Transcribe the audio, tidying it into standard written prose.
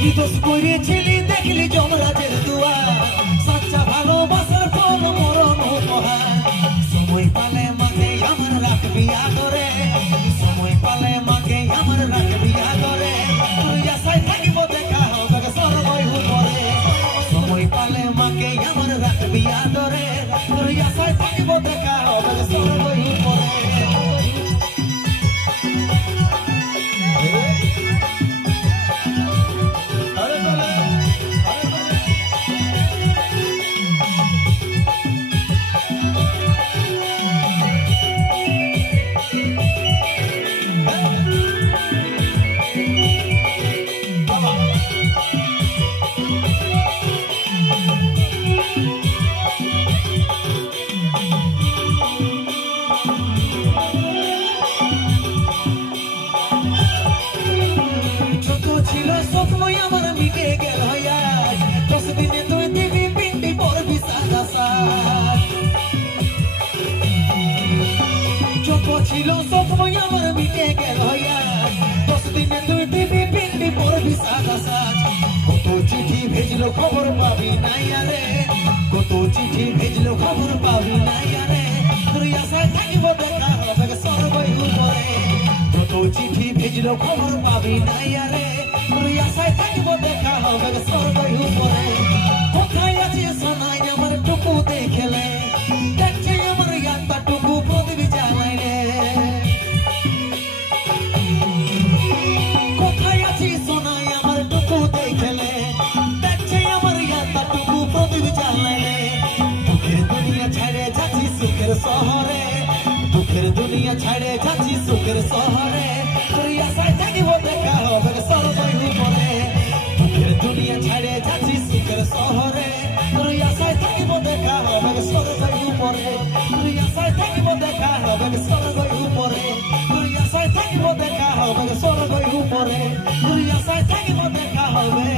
কি দোষ করেছিলি দেখলি যমরাজের দুয়ার, সাচ্চা ভালোবাসার ফল মরণ উপহার। সময় পালে মাকে আমার রাখবি আদরে, সময় পালে মাকে আমার রাখবি আদরে। তুই আশায় থাকিব দেখা হবে স্বর্গই উপরে, সময় পালে মাকে আমার রাখবি আদরে। তুই আশায় থাকিব দেখা হবে স্বর্গই উপরে। ছিল স্বপ্নই আমার মিটে গেল আজ, 10 দিনে তুই দিবি পিন্ডি পড়বি সাদা সাজ। যত ছিল স্বপ্নই আমার মিটে গেল আজ, 10 দিনে তুই দিবি পিন্ডি পড়বি সাদা সাজ। কত চিঠি ভেজলো খবর পাবি নাই আরে, কত চিঠি ভেজলো খবর পাবি নাই আরে। তুই আশায় থাকিব দেখা হবে স্বর্গই উপরে, কত চিঠি ভেজলো খবর পাবি নাই আরে। তুই আশায় থাকিব দেখা হবে স্বর্গই উপরে। কোথায় আছে সোনাই আমার টুকু দেখলে, দেখছে আমার ইয়াত্তা টুকু প্রদীপ জ্বালাই রে। কোথায় আছি সোনাই আমার টুকু দেখলে, দেখছে আমার ইয়াত্তা টুকু প্রদীপ জ্বালাই রে। দুঃখের দুনিয়া ছেড়ে যাচ্ছি সুখের শহরে, দুঃখের দুনিয়া ছেড়ে যাচ্ছি সুখের শহরে। তুই আশায় থাকিব দেখা হবে স্বর্গই উপরে, দুঃখের দুনিয়া ছেড়ে যাচ্ছি সুখের শহরে। তুই আশায় থাকিব দেখা হবে স্বর্গই উপরে, তুই আশায় থাকিব দেখা হবে স্বর্গই উপরে, তুই আশায় থাকিব দেখা হবে স্বর্গই উপরে, তুই আশায় থাকিব দেখা হবে।